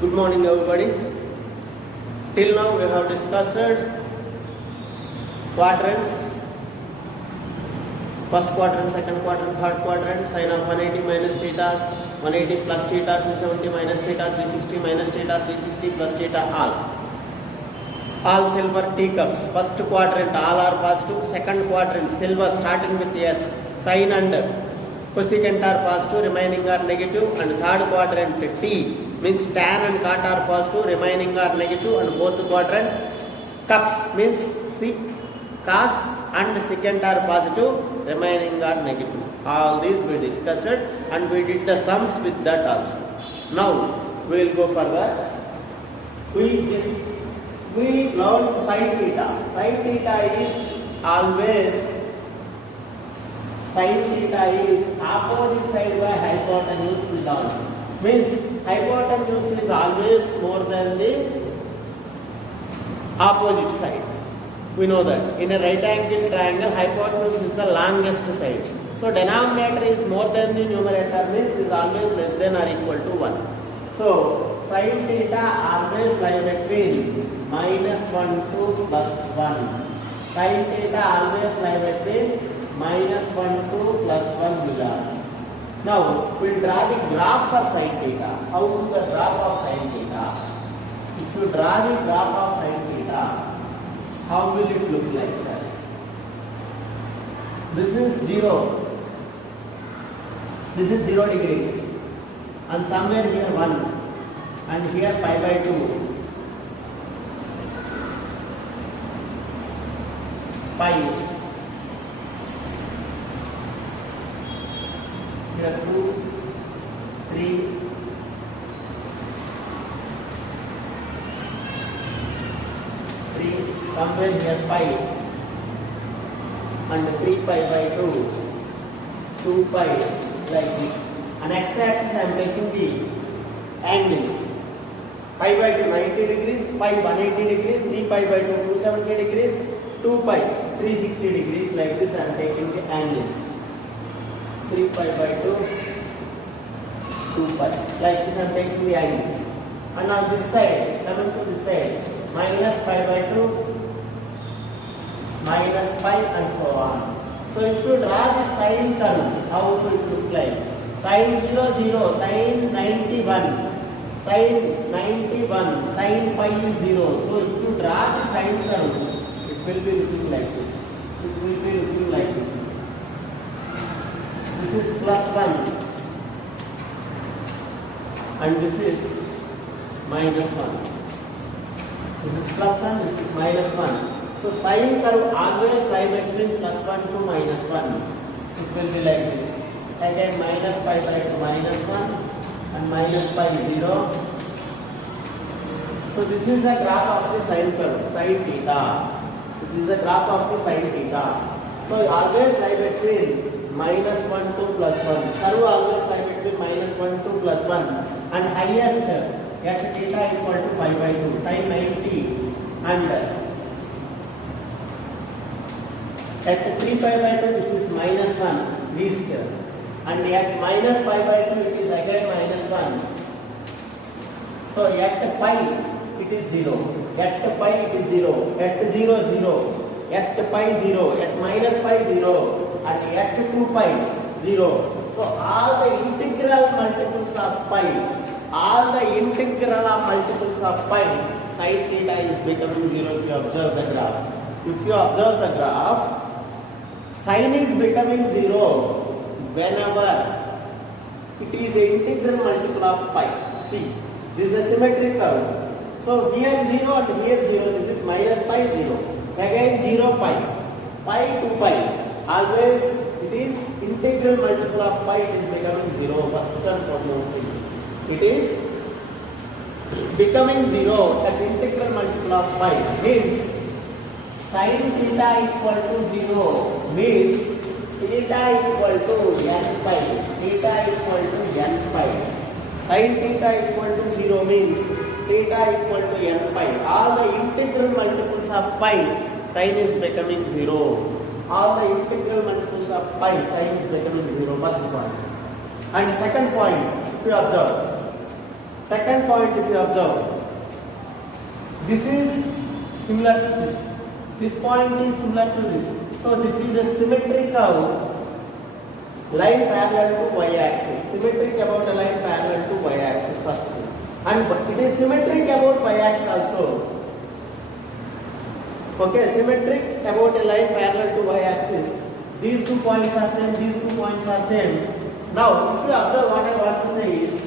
Good morning, everybody. Till now, we have discussed quadrants. First quadrant, second quadrant, third quadrant. Sine of 180 minus theta, 180 plus theta, 270 minus theta, 360 minus theta, 360 plus theta, all silver teacups. First quadrant, all are positive. Second quadrant, silver starting with S. Sine and cosecant are positive, remaining are negative. And third quadrant, T means tan and cot are positive, remaining are negative. And fourth quadrant, cups means sec, cos and secant are positive, remaining are negative. All these we discussed and we did the sums with that also. Now we will go further. We learned sin theta. Sin theta is always, sin theta is opposite side by hypotenuse we learned. Means hypotenuse is always more than the opposite side. We know that in a right angle triangle, hypotenuse is the longest side. So denominator is more than the numerator, means is always less than or equal to 1. So sin theta always lie between -1 to +1. Sin theta always lie between -1 to +1 below. Now we will draw the graph for sin theta. How is the graph of sin theta? If you draw the graph of sin theta, how will it look like this? This is 0. This is 0 degrees. And somewhere here 1. And here pi by 2. Pi. Here 2, 3, 3, somewhere here pi, and 3 pi by 2, 2 pi, like this. On x-axis I am taking the angles. Pi by 2 90 degrees, pi 180 degrees, 3 pi by 2 270 degrees, 2 pi 360 degrees, like this I am taking the angles. 3 pi by 2, 2 pi, like this I am taking the angles. And on this side, coming to this side, minus pi by 2, minus pi, and so on. So if you draw the sine curve, how will it look like? Sine 0, 0, sine 91, sine 91, sine pi is 0. So if you draw the sine curve, it will be looking like this. It will be looking like this. This is +1 and this is -1. This is +1, this is -1. So sine curve always lie between +1 to -1. It will be like this. Again minus pi by 2 -1 and minus pi 0. So this is a graph of the sine curve, sine theta. This is a graph of the sine theta. So always lie between -1 to +1. Curve always lie between -1 to +1 and highest at theta equal to pi by 2, sin 90, and at 3 pi by 2 this is -1 least, and at minus pi by 2 it is again -1. So at pi it is 0, at pi it is 0, at 0 0, at pi 0, at minus pi 0, and at 2 pi 0. So all the integral multiples of pi, all the integral of multiples of pi, sin theta is becoming 0 if you observe the graph. If you observe the graph, sin is becoming 0 whenever it is an integral multiple of pi. See, this is a symmetric curve. So here 0 and here 0, this is minus pi 0. Again 0 pi, pi 2 pi. Always it is integral multiple of pi, it is becoming 0. First and foremost, it is becoming 0 at integral multiple of pi. Means sin theta equal to 0 means theta equal to n pi. Theta equal to n pi. Sin theta equal to 0 means theta equal to n pi. All the integral multiples of pi, sin is becoming 0. All the integral multiples of pi, sin is becoming 0. First point. And second point, if you observe, Second point, if you observe, this is similar to this. This point is similar to this. So this is a symmetric curve, line parallel to y-axis. Symmetric about a line parallel to y-axis first thing. And it is symmetric about y-axis also. Okay, symmetric about a line parallel to y-axis. These 2 points are same, these 2 points are same. Now, if you observe, what I want to say is,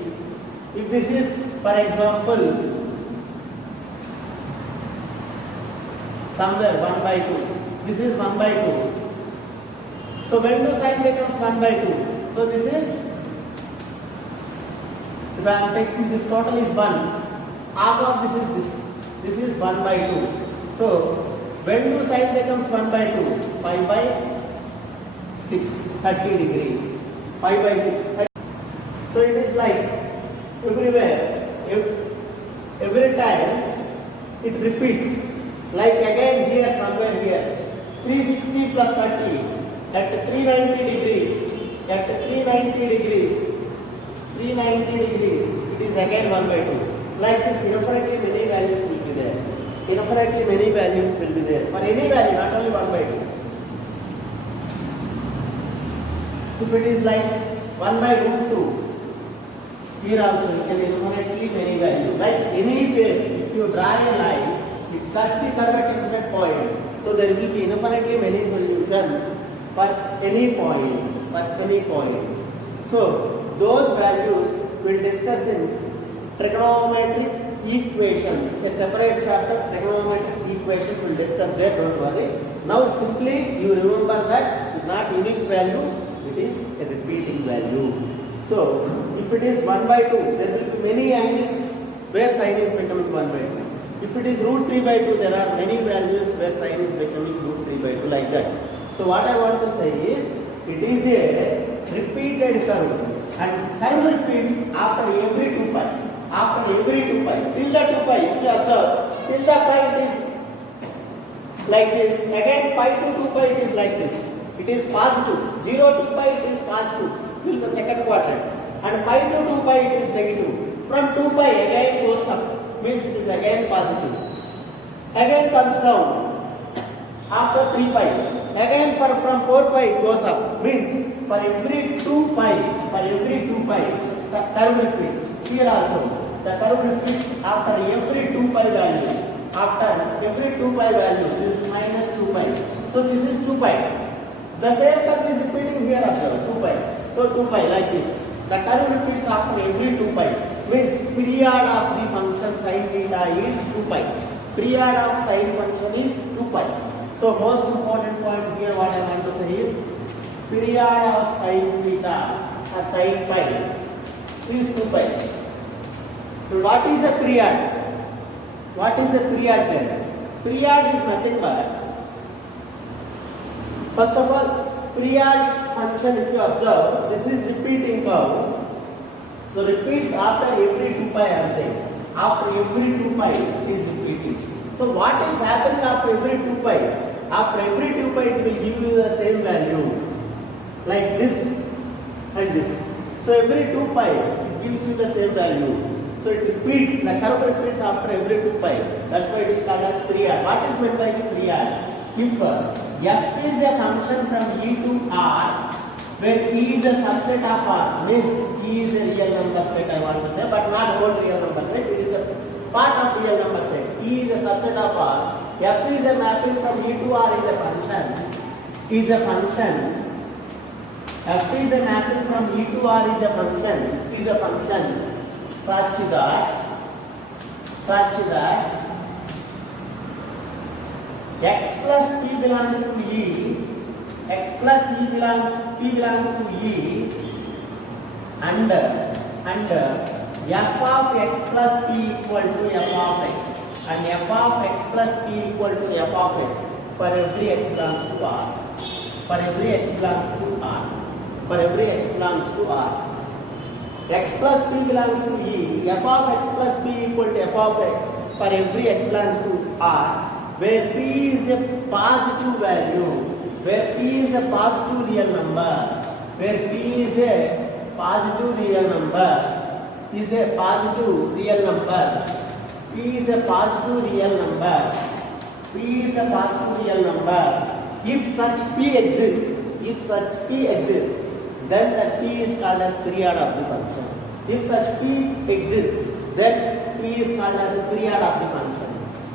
if this is, for example, somewhere 1 by 2, this is 1 by 2. So when do sine becomes 1 by 2? So this is, if I am taking this total is 1, half of this is this. This is 1 by 2. So when do sine becomes 1 by 2? Pi by 6, 30 degrees. Pi by 6, 30. So it is like everywhere, every time it repeats. Like again here, somewhere here, 360 plus 30 at 390 degrees, at 390 degrees, 390 degrees, it is again 1 by 2. Like this, infinitely many values will be there. Infinitely many values will be there. For any value, not only 1 by 2. If it is like 1 by root 2, here also you can infinitely many values. Like anywhere, if you draw a line, it cuts the curve at different points. So there will be infinitely many solutions for any point. For any point. So those values we'll discuss in trigonometric equations. A separate chapter, trigonometric equations, we'll discuss there. Don't worry. Now simply you remember that it's not unique value. It is a repeating value. So if it is 1 by 2, there will be many angles where sine is becoming 1 by 2. If it is root 3 by 2, there are many values where sine is becoming root 3 by 2, like that. So what I want to say is, it is a repeated curve, and curve repeats after every 2 pi. After every 2 pi. Till the 2 pi, if you observe, till the pi it is like this. Again pi to 2 pi it is like this. It is positive. 0 to pi it is positive till the second quadrant. And pi to 2 pi it is negative. From 2 pi again goes up. Means it is again positive. Again comes down after 3 pi. Again from 4 pi it goes up. Means for every 2 pi, curve repeats. Here also the curve repeats after every 2 pi value. After every 2 pi value, this is minus 2 pi. So this is 2 pi. The same curve is repeating here also, 2 pi. So 2 pi like this. The curve repeats after every 2 pi. Means period of the function sin theta is 2 pi. Period of sin function is 2 pi. So most important point here what I want to say is period of sin theta or sin pi is 2 pi. So what is a period? What is a period then? Period is nothing but, first of all, periodic function, if you observe, this is repeating curve. So repeats after every 2 pi, I am saying. After every 2 pi it is repeating. So what is happening after every 2 pi? After every 2 pi it will give you the same value. Like this and this. So every 2 pi it gives you the same value. So it repeats, the curve repeats after every 2 pi. That's why it is called as period. What is meant by the period? If f is a function from E to R, where E is a subset of R, means E is a real number set, I want to say, but not whole real number set, it is a part of real number set. E is a subset of R, f is a mapping from E to R is a function, f is a mapping from E to R is a function such that x plus p belongs to E, x plus p belongs to E, and f of x plus p equal to f of x, and f of x plus p equal to f of x for every x belongs to R. For every x belongs to R. For every x belongs to R. X plus p belongs to E, f of x plus p equal to f of x for every x belongs to R, where p is a positive value, where p is a positive real number, where p is a positive real number, is a positive real number. P is a positive real number. P is a positive real number. If such P exists, then that P is called as period of the function. If such P exists, then P is called as a period of the function.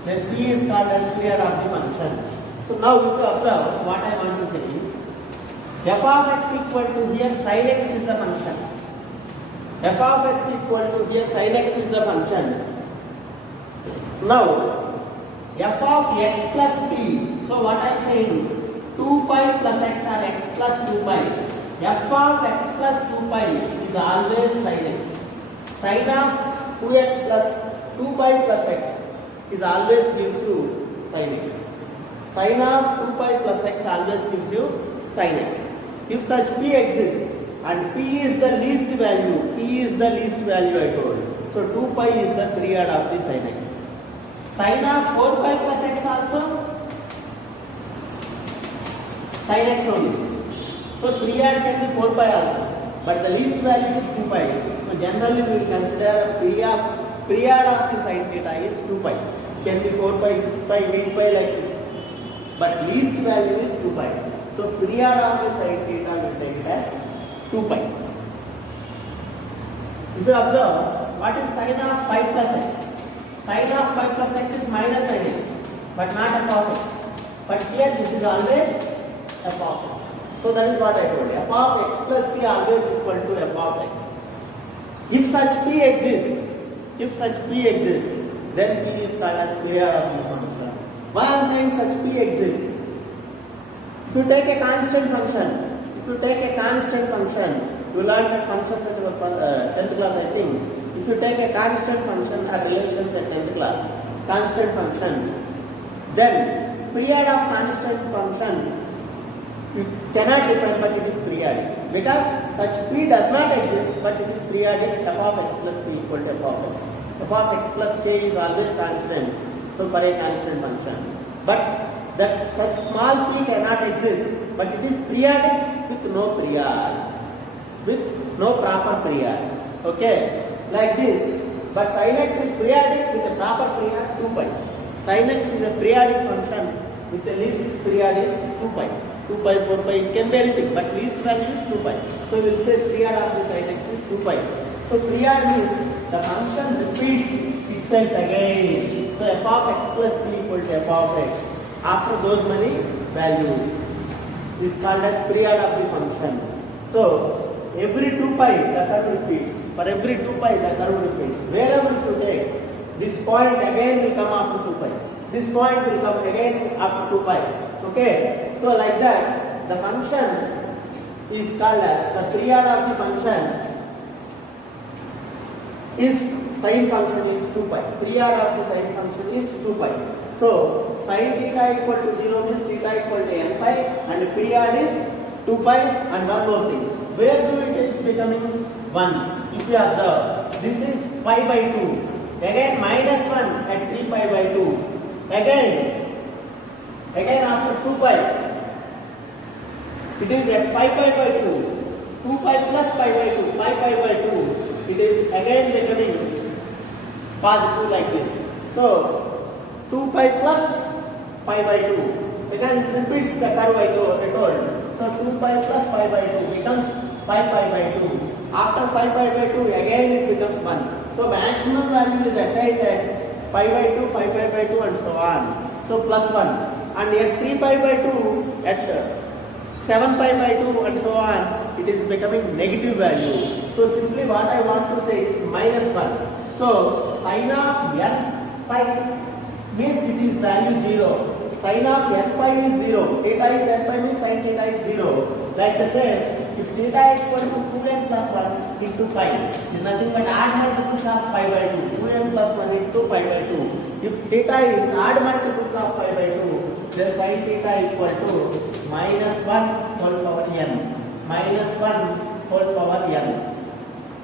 Then P is called as period of the function. So now if you observe, what I want to say is, f of x equal to here sin x is the function. F of x equal to here sin x is the function. Now f of x plus p. So what I am saying, 2 pi plus x or x plus 2 pi. F of x plus 2 pi is always sin x. Sin of 2x plus 2 pi plus x is always gives you sin x. Sin of 2 pi plus x always gives you sin x. If such p exists and p is the least value, I told. So 2 pi is the period of the sin x. Sin of 4 pi plus x also sin x only. So period can be 4 pi also, but the least value is 2 pi. So generally we will consider period of the sin theta is 2 pi. It can be 4 pi, 6 pi, 8 pi like this. But least value is 2 pi. So period of the sin theta will take it as 2 pi. If you observe, what is sin of pi plus x? Sin of pi plus x is minus sin x, but not f of x. But here this is always f of x. So that is what I told you. F of x plus p always equal to f of x. If such p exists, then p is called as period of the function. Why I am saying such p exists? If you take a constant function, you learned that functions at 10th class, I think. If you take a constant function or relations at 10th class, constant function, then period of constant function you cannot define, but it is periodic. Because such p does not exist, but it is periodic. F of x plus p equal to f of x. F of x plus k is always constant. So for a constant function. But that such small p cannot exist, but it is periodic with no period. With no proper period. Okay? Like this. But sin x is periodic with a proper period 2 pi. Sin x is a periodic function with the least period is 2 pi. 2 pi, 4 pi, it can be anything, but least value is 2 pi. So we will say period of the sin x is 2 pi. So period means the function repeats itself again. So f of x plus p equal to f of x. After those many values, this is called as period of the function. So every 2 pi the curve repeats. For every 2 pi the curve repeats. Wherever you take, this point again will come after 2 pi. This point will come again after 2 pi. Okay? So like that, the function is called as, the period of the function is, sin function is 2 pi. Period of the sin function is 2 pi. So sin theta equal to 0 means theta equal to n pi, and the period is 2 pi, and one more thing. Where do it is becoming 1? If you observe, this is pi by 2. Again minus 1 at 3 pi by 2. Again after 2 pi, it is at 5 pi by 2. 2 pi plus pi by 2, 5 pi by 2. It is again becoming positive like this. So 2 pi plus pi by 2. Again it repeats the curve I told. So 2 pi plus pi by 2 becomes 5 pi by 2. After 5 pi by 2, again it becomes 1. So maximum value is attained at pi by 2, 5 pi by 2 and so on. So plus 1. And at 3 pi by 2, at 7 pi by 2 and so on, it is becoming negative value. So simply what I want to say is minus 1. So sin of n pi means it is value 0. Sin of n pi is 0. Theta is n pi means sin theta is 0. Like the same, if theta is equal to 2n plus 1 into pi, is nothing but odd multiples of pi by 2. 2n plus 1 into pi by 2. If theta is odd multiples of pi by 2, then sin theta equal to minus 1 whole power n. Minus 1 whole power n.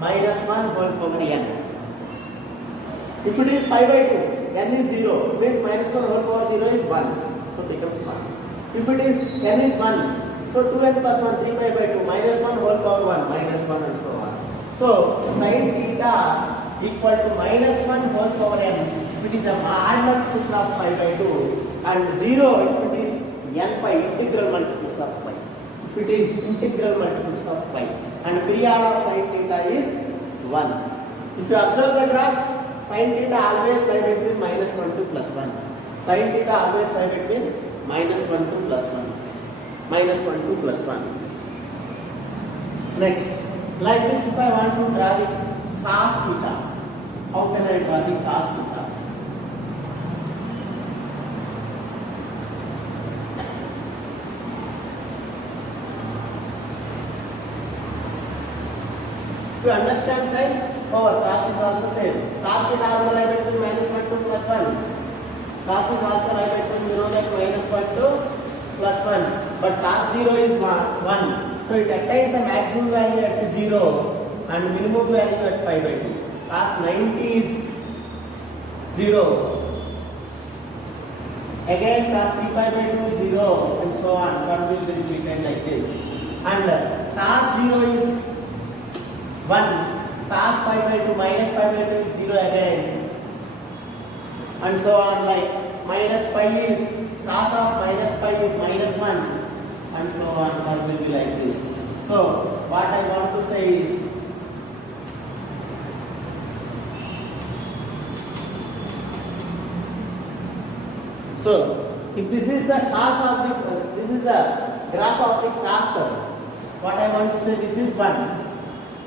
Minus 1 whole power n. If it is pi by 2, n is 0, means minus 1 whole power 0 is 1. So becomes 1. If it is n is 1, so 2n plus 1, 3 pi by 2, minus 1 whole power 1, minus 1 and so on. So sin theta equal to minus 1 whole power n if it is a odd multiples of pi by 2 and 0 if it is n pi integral multiples of pi. If it is integral multiples of pi and period of sin theta is 1. If you observe the graph, sin theta always lie between minus 1 to plus 1. Sin theta always lie between minus 1 to plus 1. Minus 1 to plus 1. Next, like this if I want to draw the cos theta, how can I draw the cos theta? If you understand sin, cos is also same. Cos theta also lie between minus 1 to plus 1. Cos is also lie between minus 1 to plus 1. But cos 0 is 1. So it attains the maximum value at 0 and minimum value at pi by 2. Cos 90 is 0. Again cos 3 pi by 2 is 0 and so on. One will be repeated like this. And cos 0 is 1. Cos pi by 2 minus pi by 2 is 0 again. And so on, like minus pi is cos of minus pi is minus 1. And so on, one will be like this. So what I want to say is if this is the cos of the this is the graph of the cos curve, what I want to say, this is 1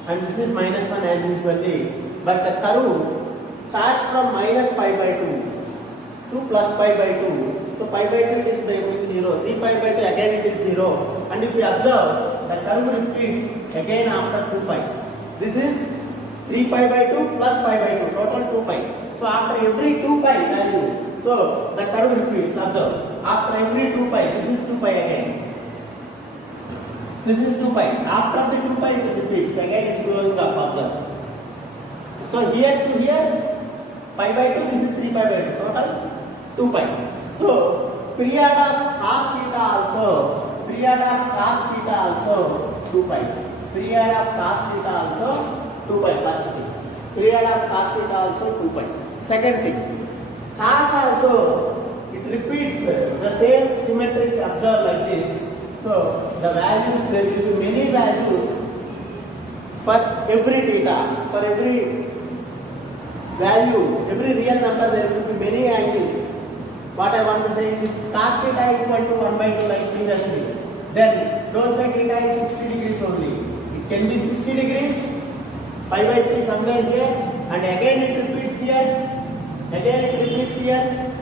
and this is minus 1 as usually, but the curve starts from minus pi by 2 to plus pi by 2. So pi by 2 is becoming 0, 3 pi by 2 again it is 0, and if you observe, the curve repeats again after 2 pi. This is 3 pi by 2 plus pi by 2, total 2 pi. So after every 2 pi value, so the curve repeats, observe. After every 2 pi, this is 2 pi again. This is 2 pi. After the 2 pi it repeats, again it goes up, observe. So here to here, pi by 2, this is 3 pi by 2, total 2 pi. So period of cos theta also 2 pi. Period of cos theta also 2 pi, first thing. Period of cos theta also 2 pi. Second thing, cos also, it repeats the same symmetric, observe like this. So the values, there will be many values for every theta, for every value, every real number there will be many angles. What I want to say is if cos theta equal to 1 by 2 like previously, then don't say theta is 60 degrees only. It can be 60 degrees, pi by 3 somewhere here, and again it repeats here, again it repeats here.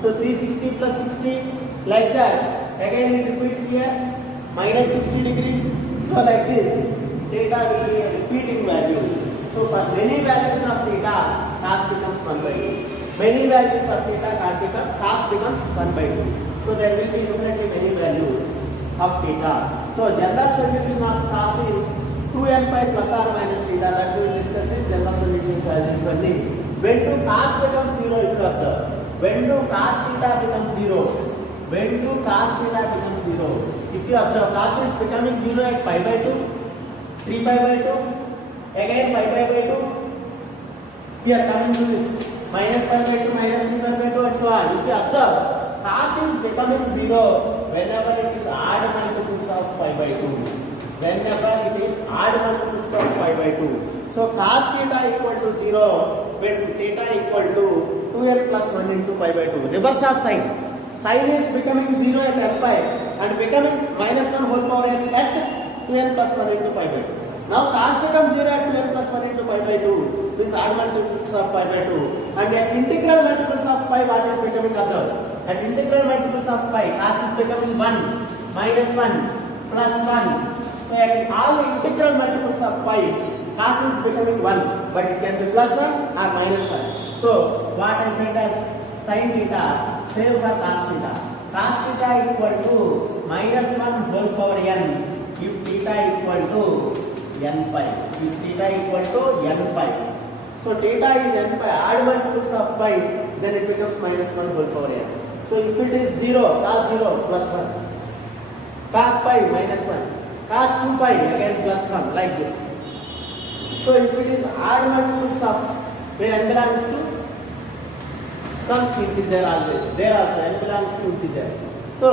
So 360 plus 60, like that. Again it repeats here, minus 60 degrees. So like this, theta will be a repeating value. So for many values of theta, cos becomes 1 by 2. Many values of theta, cos becomes 1 by 2. So there will be definitely many values of theta. So general solution of cos is 2n pi plus or minus theta. That we will discuss in general solutions as usually. When do cos becomes 0 if you observe? When do cos theta becomes 0? When do cos theta becomes 0? If you observe, cos is becoming 0 at pi by 2, 3 pi by 2, again pi by 2. Here coming to this minus pi by 2, minus 3 pi by 2 and so on. If you observe, cos is becoming 0 whenever it is odd multiples of pi by 2. Whenever it is odd multiples of pi by 2. So cos theta equal to 0 when theta equal to 2n plus 1 into pi by 2. Reverse of sign. Sin is becoming 0 at n pi and becoming minus 1 whole power n at 2n plus 1 into pi by 2. Now cos becomes 0 at 2n plus 1 into pi by 2. This odd multiples of pi by 2. And at integral multiples of pi, what is becoming other? At integral multiples of pi, cos is becoming 1, minus 1, plus 1. So at all integral multiples of pi, cos is becoming 1, but it can be plus 1 or minus 1. So what I said as sin theta, same for cos theta. Cos theta equal to minus 1 whole power n if theta equal to n pi. If theta equal to n pi. So theta is n pi, odd multiples of pi, then it becomes minus 1 whole power n. So if it is 0, cos 0 plus 1, cos pi minus 1, cos 2 pi again plus 1, like this. So if it is odd multiples of, where n belongs to some integer always, there also n belongs to integer. So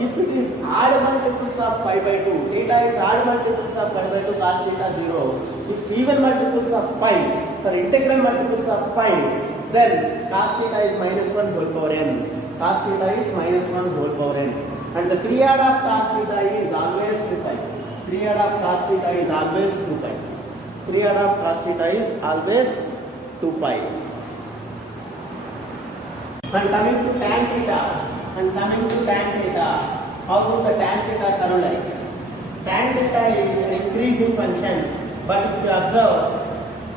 if it is odd multiples of pi by 2, theta is odd multiples of pi by 2 cos theta 0. If even multiples of pi, sorry, integral multiples of pi, then cos theta is minus 1 whole power n. Cos theta is minus 1 whole power n. And the period of cos theta is always 2 pi. Period of cos theta is always 2 pi. Period of cos theta is always 2 pi. And coming to tan theta, how do the tan theta correlates? Tan theta is an increasing function, but if you observe,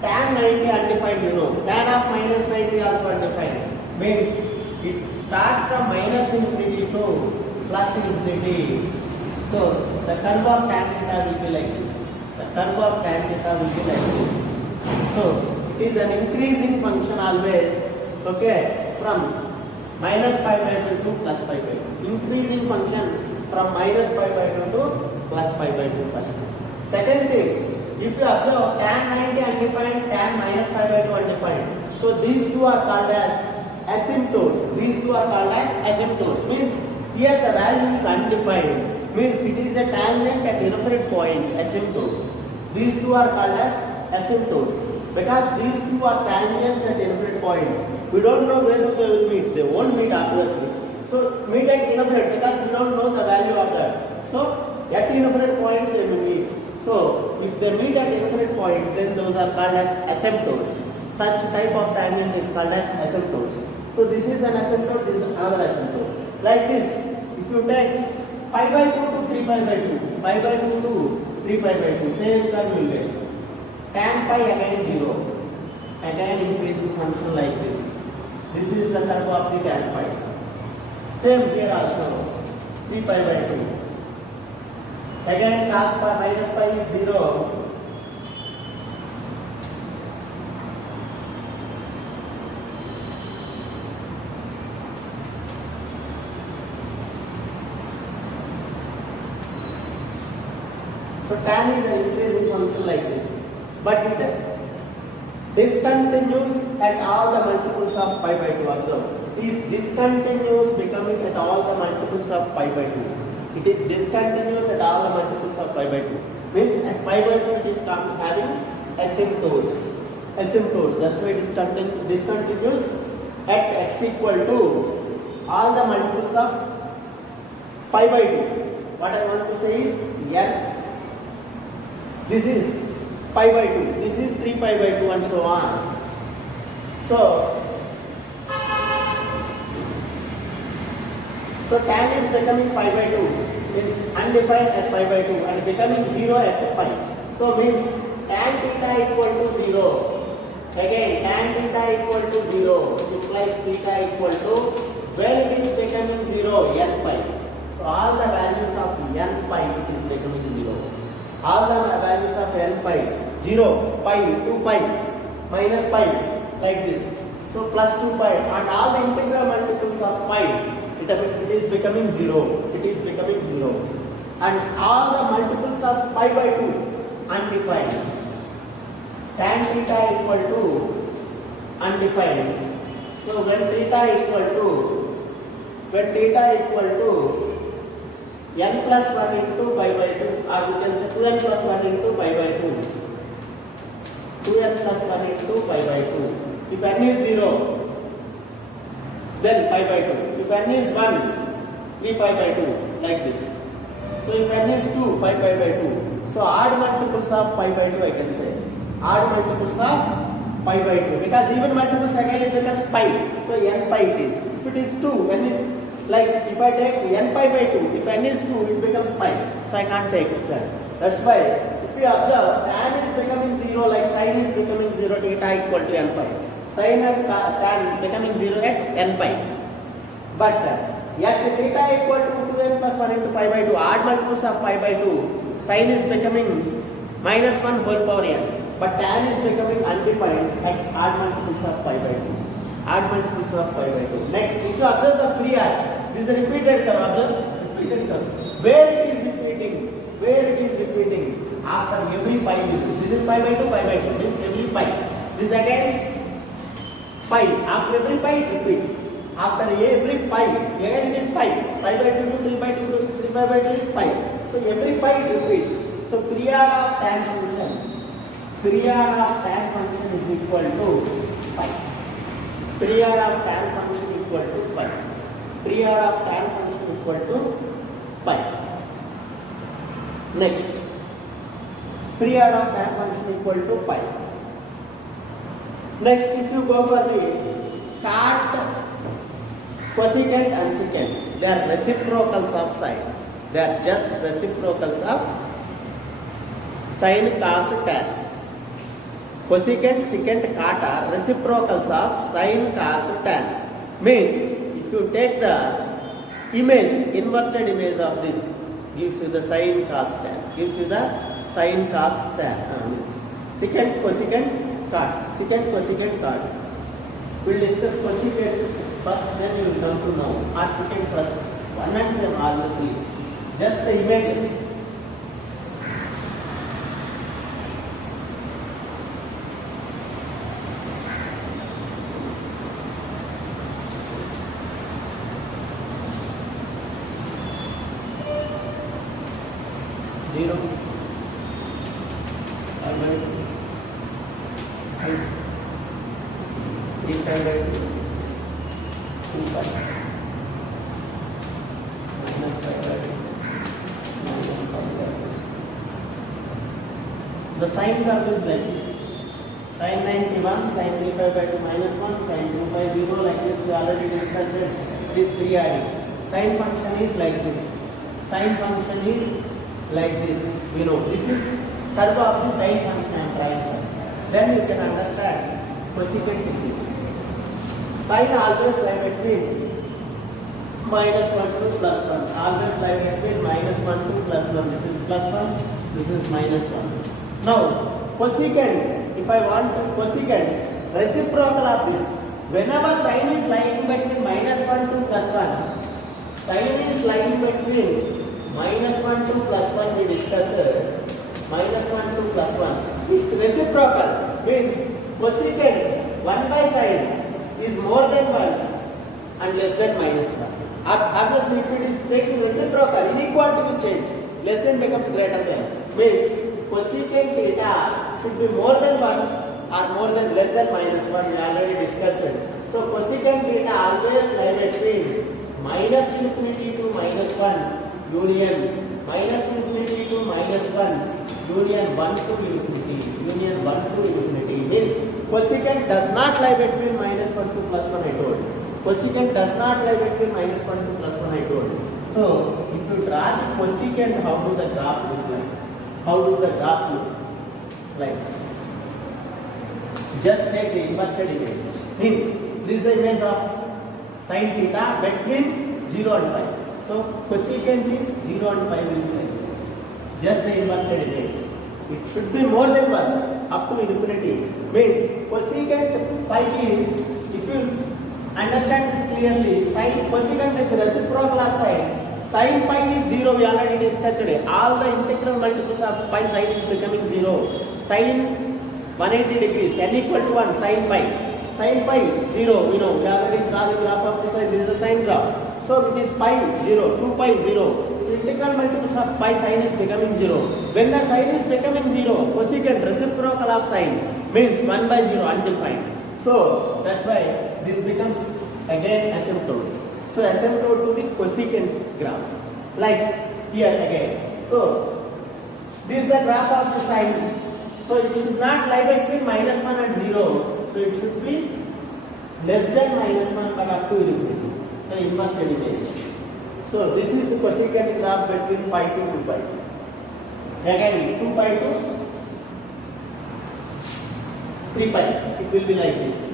tan 90 undefined, you know, tan of minus 90 also undefined, means it starts from minus infinity to plus infinity. So the curve of tan theta will be like this. The curve of tan theta will be like this. So it is an increasing function always, okay, from minus pi by 2 to plus pi by 2. Increasing function from minus pi by 2 to plus pi by 2 first. Second thing, if you observe tan 90 undefined, tan minus pi by 2 undefined. So these two are called as asymptotes. These two are called as asymptotes. Means here the value is undefined. Means it is a tangent at infinite point, asymptote. These two are called as asymptotes. Because these two are tangents at infinite point. We don't know where they will meet. They won't meet obviously. So meet at infinite because we don't know the value of that. So at infinite point they will meet. So if they meet at infinite point, then those are called as asymptotes. Such type of tangent is called as asymptotes. So this is an asymptote, this is another asymptote. Like this, if you take pi by 2 to 3 pi by 2, pi by 2 to 3 pi by 2, same curve will get. Tan pi again 0. Again increasing function like this. This is the curve of the tan pi. Same here also. 3 pi by 2. Again cos pi minus pi is 0. So tan is an increasing function like this. But it discontinues at all the multiples of pi by 2. Observe. It is discontinuous becoming at all the multiples of pi by 2. It is discontinuous at all the multiples of pi by 2. Means at pi by 2 it is having asymptotes. Asymptotes. That's why it is discontinuous at x equal to all the multiples of pi by 2. What I want to say is n. This is pi by 2. This is 3 pi by 2 and so on. So tan is becoming pi by 2. Means undefined at pi by 2 and becoming 0 at pi. So means tan theta equal to 0. Again tan theta equal to 0 implies theta equal to, when it is becoming 0, n pi. So all the values of n pi it is becoming 0. All the values of n pi, 0, pi, 2 pi, minus pi, like this. So plus 2 pi and all the integral multiples of pi, it is becoming 0. It is becoming 0. And all the multiples of pi by 2, undefined. Tan theta equal to undefined. So when theta equal to n plus 1 into pi by 2, or we can say 2n plus 1 into pi by 2. 2n plus 1 into pi by 2. If n is 0, then pi by 2. If n is 1, 3 pi by 2, like this. So if n is 2, 5 pi by 2. So odd multiples of pi by 2 I can say. Odd multiples of pi by 2. Because even multiples again it becomes pi. So n pi it is. If it is 2, n is like if I take n pi by 2, if n is 2, it becomes pi. So I can't take that. That's why if you observe, tan is becoming 0 like sin is becoming 0, theta equal to n pi. Sin and tan becoming 0 at n pi. But yet theta equal to 2n plus 1 into pi by 2, odd multiples of pi by 2, sin is becoming minus 1 whole power n. But tan is becoming undefined at odd multiples of pi by 2. Odd multiples of pi by 2. Next, if you observe the period, this is a repeated curve. Observe repeated curve. Where it is repeating, after every pi will, this is pi by 2 means every pi. This again pi, after every pi it repeats. After every pi, again it is pi. Pi by 2 to 3 by 2 to 3 pi by 2 is pi. So every pi it repeats. So period of tan function is equal to pi. Period of tan function equal to pi. Period of tan function equal to pi. Next, period of tan function equal to pi. Next, if you go for the cot, cosecant and secant, they are reciprocals of sine. They are just reciprocals of sine, cos, tan. Cosecant, secant, cot are reciprocals of sine, cos, tan. Means, if you take the image, inverted image of this, gives you the sine, cos, tan. Gives you the sine, cos, tan. Secant, cosecant, cot. Secant, cosecant, cot. We will discuss cosecant first, then we will come to know. Or secant first. One and same all the three. Just the images. Zero. The sine curve is like this. Sine 91, sine 3 pi by 2 minus 1, sine 2 pi 0, like this we already discussed it. This periodic. Sine function is like this. Sine function is like this. You know, this is curve of the sine function I am trying to. Then you can understand cosecant is it. Sine always lie between minus 1 to plus 1. Always lie between minus 1 to plus 1. This is plus 1, this is minus 1. Now, cosecant, if I want to cosecant, reciprocal of this, whenever sine is lying between minus 1 to plus 1, sine is lying between minus 1 to plus 1 we discussed, minus 1 to plus 1, it's reciprocal, means cosecant 1 by sine is more than 1 and less than minus 1. Obviously, if it is taking reciprocal, inequality will change, less than becomes greater than, means cosecant theta should be more than 1 or more than less than minus 1, we already discussed it. So cosecant theta always lie between minus infinity to minus 1 union minus infinity to minus 1 union 1 to infinity, union 1 to infinity, means cosecant does not lie between minus 1 to plus 1 I told. Cosecant does not lie between minus 1 to plus 1 I told. So if you draw the cosecant, how do the graph look like? How do the graph look like? Just take the inverted image. Means this is the image of sin theta between 0 and pi. So cosecant is 0 and pi will be like this. Just the inverted image. It should be more than 1 up to infinity. Means cosecant pi is, if you understand this clearly, sin cosecant is reciprocal of sin. Sin pi is 0, we already discussed it. All the integral multiples of pi sin is becoming 0. Sin 180 degrees, n equal to 1, sin pi. Sin pi 0, we know, we already draw the graph of this side, this is the sine graph. So it is pi 0, 2 pi 0. So integral multiples of pi sin is becoming 0. When the sin is becoming 0, cosecant reciprocal of sin means 1 by 0 undefined. So that's why this becomes again asymptote. So asymptote to the cosecant graph. Like here again. So this is the graph of the sine. So it should not lie between minus 1 and 0. So it should be less than minus 1 but up to infinity. So inverted image. So this is the cosecant graph between pi to 2 pi. Again 2 pi to 3 pi. It will be like this.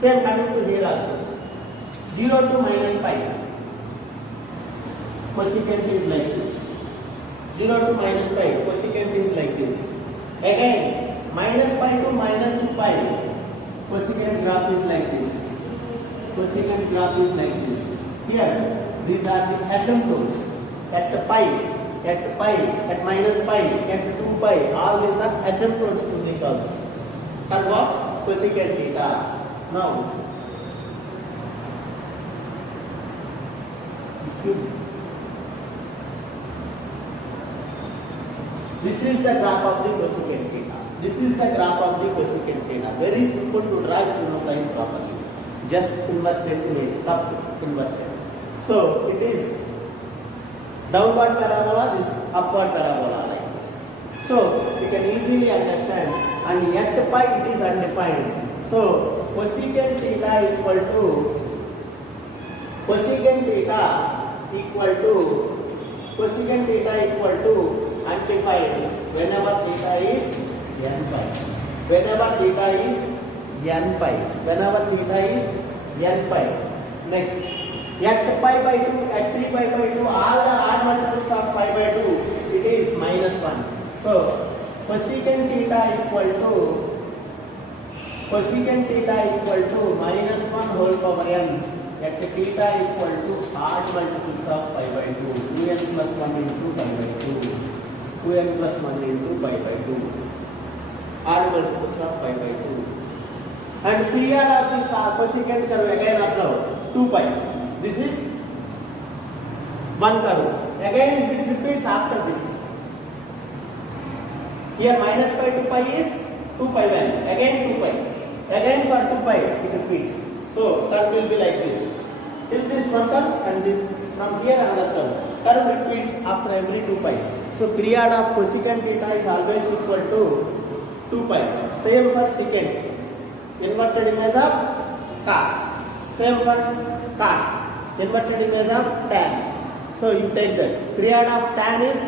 Same coming to here also. 0 to minus pi. Cosecant is like this. 0 to minus pi. Cosecant is like this. Again, minus pi to minus 2 pi. Cosecant graph is like this. Cosecant graph is like this. Here, these are the asymptotes. At the pi, at pi, at minus pi, at 2 pi, all these are asymptotes to the curve of cosecant theta. Now, this is the graph of the cosecant theta. This is the graph of the cosecant theta. Very simple to draw if you know sign properly. Just inverted image, cup inverted. So it is downward parabola, this is upward parabola like this. So you can easily understand, and at pi it is undefined. So cosecant theta equal to undefined whenever theta is n pi. Whenever theta is n pi. Whenever theta is n pi. Next, at pi by 2, at 3 pi by 2, all the odd multiples of pi by 2, it is minus 1. So cosecant theta equal to minus 1 whole power n. At theta equal to odd multiples of pi by 2, 2n plus 1 into pi by 2, 2n plus 1 into pi by 2, odd multiples of pi by 2. And period of the cosecant curve again observe 2 pi. This is one curve. Again this repeats after this. Here minus pi to pi is 2 pi 1. Again 2 pi. Again for 2 pi it repeats. So curve will be like this. Till this one term and this, from here another term. Curve repeats after every 2 pi. So period of cosecant theta is always equal to 2 pi. Same for secant. Inverted image of cos. Same for cot. Inverted image of tan. So you take that. Period of tan is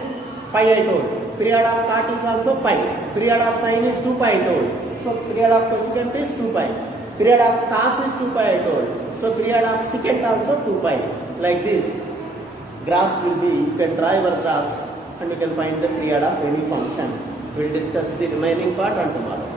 pi I told. Period of cot is also pi. Period of sine is 2 pi I told. So period of cosecant is 2 pi. Period of cos is 2 pi I told. So period of secant also 2 pi. Like this. Graphs will be, you can draw your graphs and you can find the period of any function. We will discuss the remaining part on tomorrow.